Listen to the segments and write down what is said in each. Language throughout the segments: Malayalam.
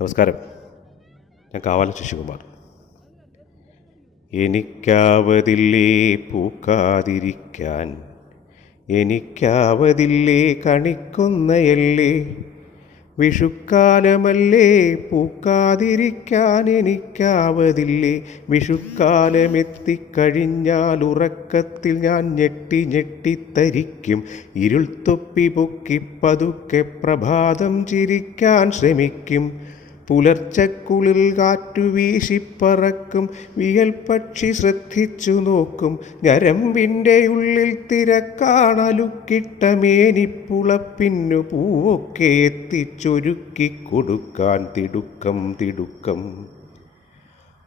നമസ്കാരം. ഞാൻ കാവാലം ശശികുമാർ. എനിക്കാവതില്ലേ പൂക്കാതിരിക്കാൻ. എനിക്കാവതില്ലേ കണിക്കുന്നയല്ലേ. വിഷുക്കാലമല്ലേ പൂക്കാതിരിക്കാൻ എനിക്കാവതില്ലേ. വിഷുക്കാലമെത്തിക്കഴിഞ്ഞാൽ ഉറക്കത്തിൽ ഞാൻ ഞെട്ടി ഞെട്ടിത്തരിക്കും ഇരുൾ തൊപ്പി പൊക്കി പതുക്കെ പ്രഭാതം ചിരിക്കാൻ ശ്രമിക്കും. പുലർച്ചക്കുളിൽ കാറ്റു വീശിപ്പറക്കും വിയൽ പക്ഷി ശ്രദ്ധിച്ചു നോക്കും. ഞരമ്പിന്റെ ഉള്ളിൽ തിരക്കാണലുക്കിട്ട മേനിപ്പുളപ്പിന്നു പൂവൊക്കെ എത്തിച്ചൊരുക്കി കൊടുക്കാൻ തിടുക്കം തിടുക്കം.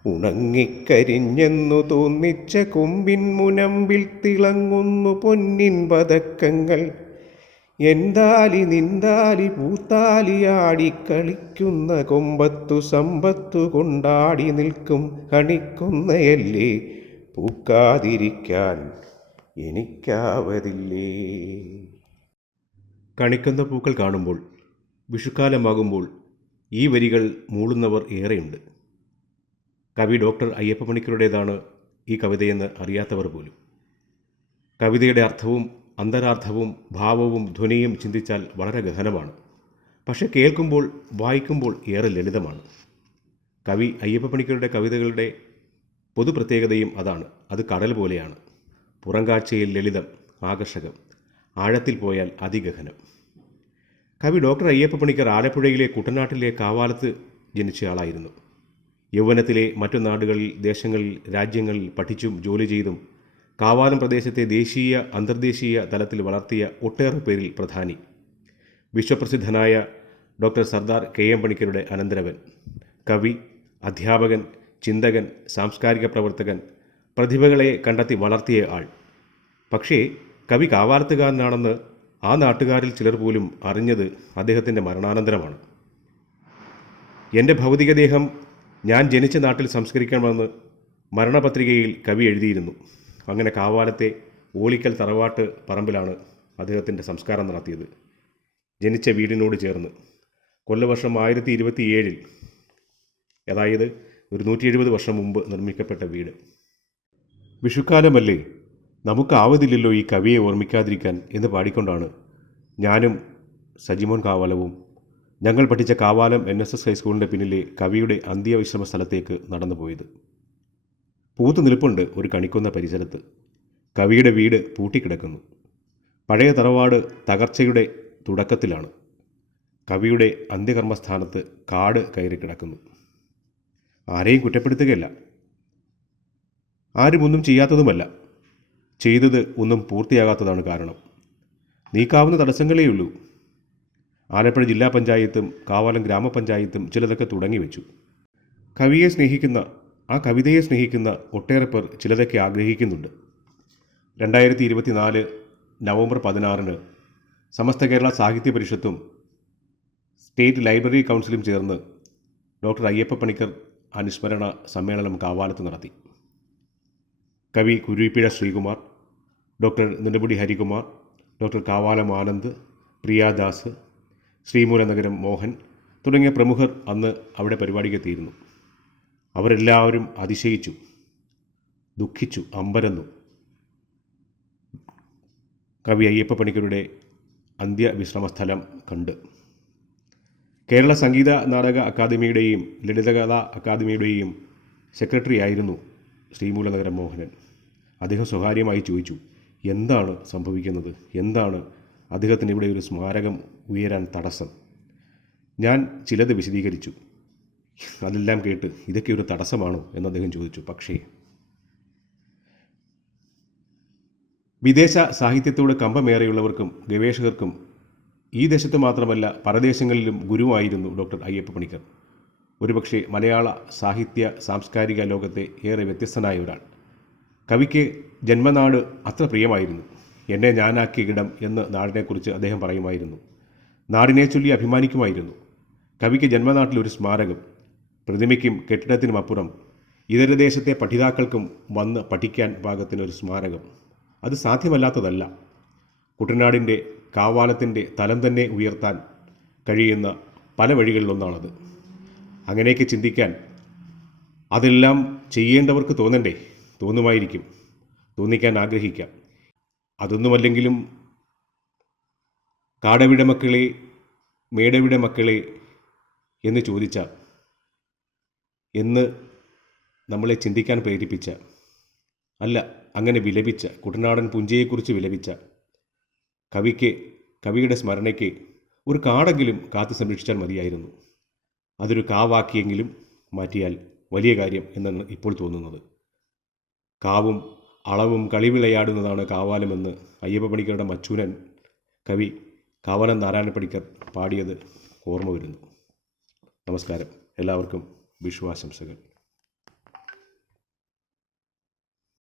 ഉണങ്ങിക്കരിഞ്ഞെന്നു തോന്നിച്ച കൊമ്പിൻ മുനമ്പിൽ തിളങ്ങുന്നു പൊന്നിൻ പതക്കങ്ങൾ. എന്താലി നിന്താലി പൂത്താലിയാടി കളിക്കുന്ന കൊമ്പത്തു സമ്പത്തു കൊണ്ടാടി നിൽക്കും കണിക്കുന്നയല്ലേ പൂക്കാതിരിക്കാൻ എനിക്കാവതില്ലേ? കണിക്കുന്ന പൂക്കൾ കാണുമ്പോൾ വിഷുക്കാലമാകുമ്പോൾ ഈ വരികൾ മൂളുന്നവർ ഏറെയുണ്ട്. കവി ഡോക്ടർ അയ്യപ്പ പണിക്കരുടേതാണ് ഈ കവിതയെന്ന് അറിയാത്തവർ പോലും. കവിതയുടെ അർത്ഥവും അന്തരാർത്ഥവും ഭാവവും ധ്വനിയും ചിന്തിച്ചാൽ വളരെ ഗഹനമാണ്. പക്ഷേ കേൾക്കുമ്പോൾ വായിക്കുമ്പോൾ ഏറെ ലളിതമാണ്. കവി അയ്യപ്പപ്പണിക്കരുടെ കവിതകളുടെ പൊതു പ്രത്യേകതയും അതാണ്. അത് കടൽ പോലെയാണ്. പുറംകാഴ്ചയിൽ ലളിതം ആകർഷകം. ആഴത്തിൽ പോയാൽ അതിഗഹനം. കവി ഡോക്ടർ അയ്യപ്പപ്പണിക്കർ ആലപ്പുഴയിലെ കുട്ടനാട്ടിലെ കാവാലത്ത് ജനിച്ചയാളായിരുന്നു യൗവനത്തിലെ മറ്റു നാടുകളിൽ ദേശങ്ങളിൽ രാജ്യങ്ങളിൽ പഠിച്ചും ജോലി ചെയ്തും കാവാലം പ്രദേശത്തെ ദേശീയ അന്തർദേശീയ തലത്തിൽ വളർത്തിയ ഒട്ടേറെ പേരിൽ പ്രധാനി. വിശ്വപ്രസിദ്ധനായ ഡോക്ടർ സർദാർ കെ. എം. പണിക്കരുടെ അനന്തരവൻ. കവി അധ്യാപകൻ ചിന്തകൻ സാംസ്കാരിക പ്രവർത്തകൻ പ്രതിഭകളെ കണ്ടെത്തി വളർത്തിയ ആൾ. പക്ഷേ കവി കാവാലത്തുകാരനാണെന്ന് ആ നാട്ടുകാരിൽ ചിലർ പോലും അറിഞ്ഞത് അദ്ദേഹത്തിന്റെ മരണാനന്തരമാണ്. എന്റെ ഭൗതികദേഹം ഞാൻ ജനിച്ച നാട്ടിൽ സംസ്കരിക്കണമെന്ന് മരണപത്രികയിൽ കവി എഴുതിയിരുന്നു. അങ്ങനെ കാവാലത്തെ ഓളിക്കൽ തറവാട്ട് പറമ്പിലാണ് അദ്ദേഹത്തിന്റെ സംസ്കാരം നടത്തിയത്. ജനിച്ച വീടിനോട് ചേർന്ന്. കൊല്ലവർഷം ആയിരത്തി ഇരുപത്തി ഏഴിൽ അതായത് ഒരു നൂറ്റി എഴുപത് വർഷം മുമ്പ് നിർമ്മിക്കപ്പെട്ട വീട്. വിഷുക്കാലമല്ലേ? നമുക്കാവതില്ലല്ലോ ഈ കവിയെ ഓർമ്മിക്കാതിരിക്കാൻ എന്ന് പാടിക്കൊണ്ടാണ് ഞാനും സജിമോൻ കാവാലവും ഞങ്ങൾ പഠിച്ച കാവാലം എൻ എസ് എസ് ഹൈസ്കൂളിന്റെ പിന്നിലെ കവിയുടെ അന്ത്യവിശ്രമ സ്ഥലത്തേക്ക് നടന്നുപോയത്. പൂത്തു നിൽപ്പുണ്ട് ഒരു കണിക്കുന്ന പരിസരത്ത്. കവിയുടെ വീട് പൂട്ടിക്കിടക്കുന്നു. പഴയ തറവാട് തകർച്ചയുടെ തുടക്കത്തിലാണ്. കവിയുടെ അന്ത്യകർമ്മസ്ഥാനത്ത് കാട് കയറി കിടക്കുന്നു. ആരെയും കുറ്റപ്പെടുത്തുകയല്ല. ആരും ഒന്നും ചെയ്യാത്തതുമല്ല. ചെയ്തത് ഒന്നും പൂർത്തിയാകാത്തതാണ് കാരണം. നീക്കാവുന്ന തടസ്സങ്ങളേയുള്ളൂ. ആലപ്പുഴ ജില്ലാ പഞ്ചായത്തും കാവാലം ഗ്രാമപഞ്ചായത്തും ചിലതൊക്കെ തുടങ്ങി വെച്ചു കവിയെ സ്നേഹിക്കുന്ന ആ കവിതയെ സ്നേഹിക്കുന്ന ഒട്ടേറെ പേർ ചിലതൊക്കെ ആഗ്രഹിക്കുന്നുണ്ട്. രണ്ടായിരത്തി ഇരുപത്തിനാല് നവംബർ പതിനാറിന് സമസ്ത കേരള സാഹിത്യ പരിഷത്തും സ്റ്റേറ്റ് ലൈബ്രറി കൗൺസിലും ചേർന്ന് ഡോക്ടർ അയ്യപ്പ പണിക്കർ അനുസ്മരണ സമ്മേളനം കാവാലത്ത് നടത്തി. കവി കുരുവിപ്പിഴ ശ്രീകുമാർ ഡോക്ടർ നെടുമുടി ഹരികുമാർ ഡോക്ടർ കാവാലം ആനന്ദ് പ്രിയാദാസ് ശ്രീമൂലനഗരം മോഹൻ തുടങ്ങിയ പ്രമുഖർ അന്ന് അവിടെ പരിപാടിക്കെത്തിയിരുന്നു അവരെല്ലാവരും അതിശയിച്ചു ദുഃഖിച്ചു അമ്പരന്നു. കവി അയ്യപ്പ പണിക്കരുടെ അന്ത്യവിശ്രമസ്ഥലം കണ്ട്. കേരള സംഗീത നാടക അക്കാദമിയുടെയും ലളിതകലാ അക്കാദമിയുടെയും സെക്രട്ടറി ആയിരുന്നു ശ്രീമൂലനഗരം മോഹനൻ. അദ്ദേഹം സ്വകാര്യമായി ചോദിച്ചു എന്താണ് സംഭവിക്കുന്നത്? എന്താണ് അദ്ദേഹത്തിന് ഇവിടെ ഒരു സ്മാരകം ഉയരാൻ തടസ്സം? ഞാൻ ചിലത് വിശദീകരിച്ചു. അതെല്ലാം കേട്ട് ഇതൊക്കെ ഒരു തടസ്സമാണോ എന്ന് അദ്ദേഹം ചോദിച്ചു. പക്ഷേ വിദേശ സാഹിത്യത്തോട് കമ്പമേറെയുള്ളവർക്കും ഗവേഷകർക്കും ഈ ദേശത്ത് മാത്രമല്ല പരദേശങ്ങളിലും ഗുരുവായിരുന്നു ഡോക്ടർ അയ്യപ്പ പണിക്കർ. ഒരുപക്ഷെ മലയാള സാഹിത്യ സാംസ്കാരിക ലോകത്തെ ഏറെ വ്യത്യസ്തനായ ഒരാൾ. കവിക്ക് ജന്മനാട് അത്ര പ്രിയമായിരുന്നു. എന്നെ ഞാനാക്കിയ ഇടം എന്ന് നാടിനെക്കുറിച്ച് അദ്ദേഹം പറയുമായിരുന്നു. നാടിനെ ചൊല്ലി അഭിമാനിക്കുമായിരുന്നു. കവിക്ക് ജന്മനാട്ടിലൊരു സ്മാരകം പ്രതിമയ്ക്കും കെട്ടിടത്തിനുമപ്പുറം ഇതര ദേശത്തെ പഠിതാക്കൾക്കും വന്ന് പഠിക്കാൻ പാകത്തിനൊരു സ്മാരകം. അത് സാധ്യമല്ലാത്തതല്ല. കുട്ടനാടിന്റെ കാവാലത്തിന്റെ തലം തന്നെ ഉയർത്താൻ കഴിയുന്ന പല വഴികളിലൊന്നാണത്. അങ്ങനെയൊക്കെ ചിന്തിക്കാൻ അതെല്ലാം ചെയ്യേണ്ടവർക്ക് തോന്നണ്ടേ? തോന്നുമായിരിക്കും. തോന്നിക്കാൻ ആഗ്രഹിക്കാം. അതൊന്നുമല്ലെങ്കിലും കാടവിടെ മക്കളെ മേടവിടെ മക്കളെ എന്ന് ചോദിച്ച എന്ന് നമ്മളെ ചിന്തിക്കാൻ പ്രേരിപ്പിച്ച അല്ല അങ്ങനെ വിലപിച്ച കുട്ടനാടൻ പുഞ്ചയെക്കുറിച്ച് വിലപിച്ച കവിക്ക് കവിയുടെ സ്മരണയ്ക്ക് ഒരു കാടെങ്കിലും കാത്തു സംരക്ഷിച്ചാൽ മതിയായിരുന്നു. അതൊരു കാവാക്കിയെങ്കിലും മാറ്റിയാൽ വലിയ കാര്യം എന്നാണ് ഇപ്പോൾ തോന്നുന്നത്. കാവും അളവും കളിവിളയാടുന്നതാണ് കാവാലമെന്ന് അയ്യപ്പ പണിക്കരുടെ മച്ചൂരൻ കവി കാവാലം നാരായണ പണിക്കർ പാടിയത് ഓർമ്മ വരുന്നു. നമസ്കാരം. എല്ലാവർക്കും വിഷുവാശംസകൾ